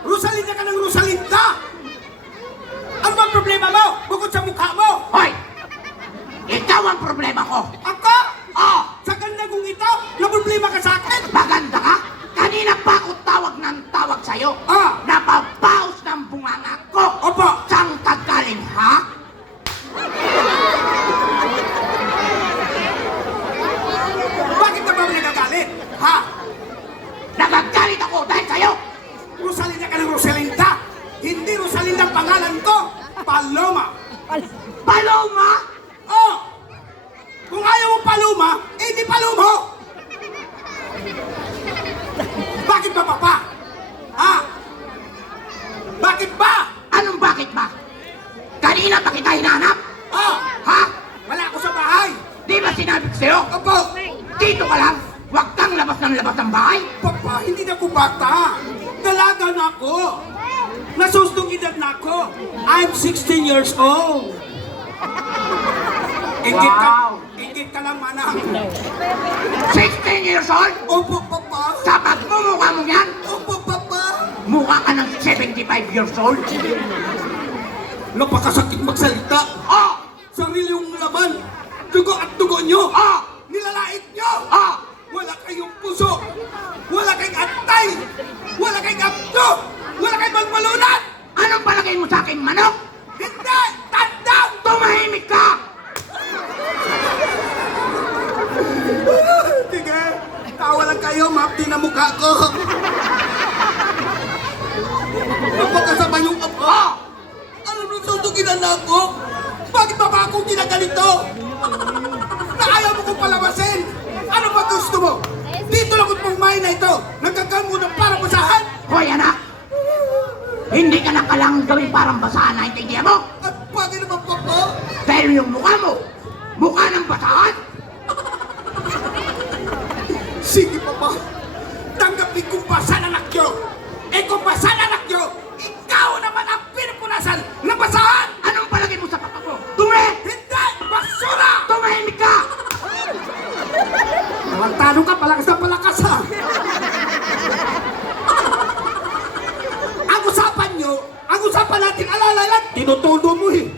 Rosalinda ka ng Rosalinda! Ano ba ang problema mo? Bukod sa mukha mo! Hoy! Ikaw ang problema ko! Ako? Oh! Sa ganda kong ito, na problema ka sa akin? Maganda ka? Kanina pa ako tawag ng tawag sa'yo. Ah! Napapaos ng bunganga ko. Opo! Saan ka galing, ha? Bakit ka ba nagagalit? Ha? Nagagalit ako dahil sa'yo. Rosalinda ka ng Rosalinda! Hindi Rosalinda ang pangalan ko! Paloma! Paloma? Oh! Kung ayaw mo Paloma, eh di Palomo! Bakit ba, Papa? Ha? Bakit ba? Anong bakit ba? Kanina pa kita hinahanap. Oh! Ha? Wala ako sa bahay! Di ba sinabi ko sa'yo? Opo! Dito ka lang. Huwag kang labas ng bahay. Papa, hindi na ako bata! Dalaga na ako! Nasustong edad na ako! I'm 16 years old! Ingit ka lang, manang! 16 years old? Opo, Papa! Sa pagmumukha mo yan, Opo, Papa! mukha ka ng 75 years old. Napakasakit magsalita! Oh! Sarili yung laman! Dugo at dugo nyo! Oh! Nilalait nyo! Oh! Wala kayong puso! Wala kayong atay! Wala kayong abdo! Wala kayong magmalunat! Anong palagay mo sa akin, manok? Hindi! Tandang! Tumahimik ka! Sige! Tawa lang kayo, mapti na mukha ko! Napakasama yung apo! Oh! Ano nung susuginan na ako? Bakit ba ba akong ginaganito? Na ayaw mo kong palabasin! Ano ba gusto mo? Dito lang kung pumain na ito! Nagkagambo ng parang basahan! Hoy, anak! Hindi ka na kailangan gawin parang basahan na intindihan mo! At bakit naman, Papa? Dahil yung mukha mo, mukha ng basahan! Sige, Papa. Tanggapin kong basan anak nyo. Eh kung basan anak nyo, ikaw naman ang pinupunasan ng basahan! Anong palagay mo sa papa mo? Tumi! Hindi! Basura! Tumahimik ka! Talo ka, palakas na palakas, ha? Ang usapan nyo, ang usapan natin alala lang, tinutudo mo, eh.